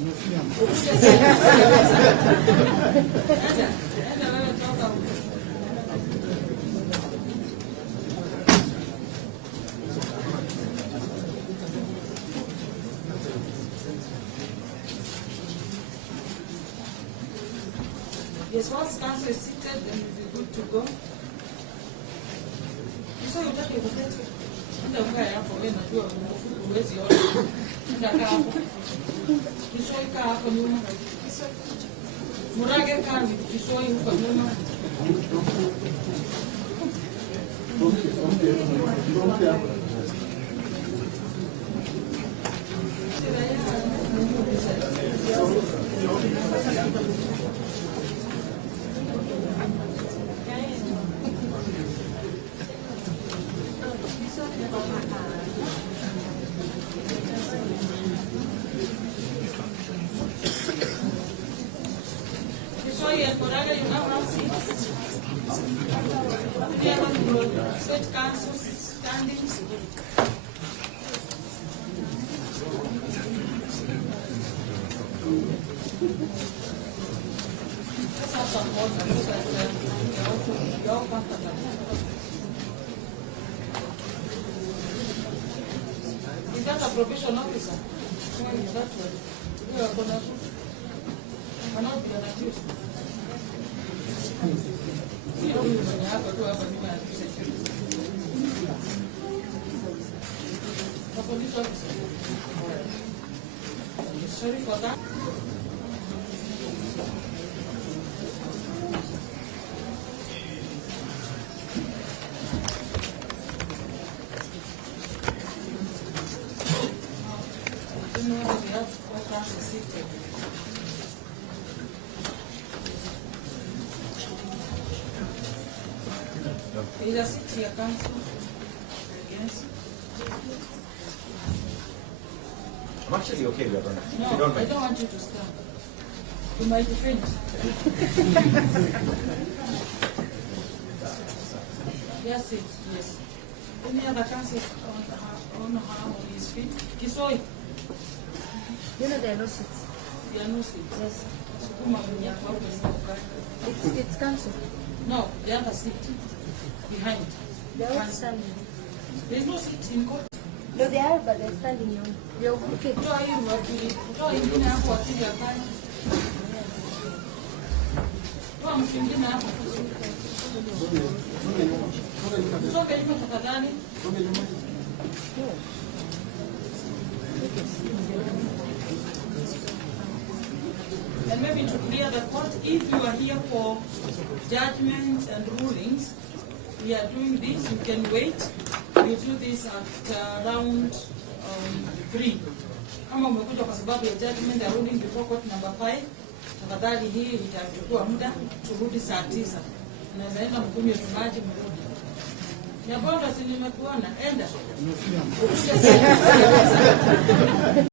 Yes, once council is seated, then we'll be good to go. So you take it. Ndio kaya hapo wewe najua uwezi ona. Ndio hapo. Kisoi kaa hapo nyuma. Murage kambi kisoi huko nyuma. State council standing. Let's have some water so that you're all comfortable. Is that a probation officer? When is that one? You are going to cannot be an accused. You don't even have to do a police officer. Sorry for that. Is a city council? Yes. I'm actually okay with that. No, I don't want you to stand. You might be faint. Yes, yes. Any other council on how his feet? Kisoi. You know there are no seats. There are no seats. Yes. It's council. No, the other seat. Behind. They are all standing. There is no seat in court. No, they are, but they're standing. You're okay. Toa hii ingine hapo atili afanye. Toa msingine hapo. Soka hiyo tafadhali. And maybe to clear the court, if you are here for judgments and rulings, we are doing this, you can wait. We do this at around 3. Kama umekuja kwa sababu ya judgment and ruling before court number 5, tafadhali hii itachukua muda, turudi saa 9. Unaweza enda mkunywe maji mrudi. Ya bora si nimekuona, enda.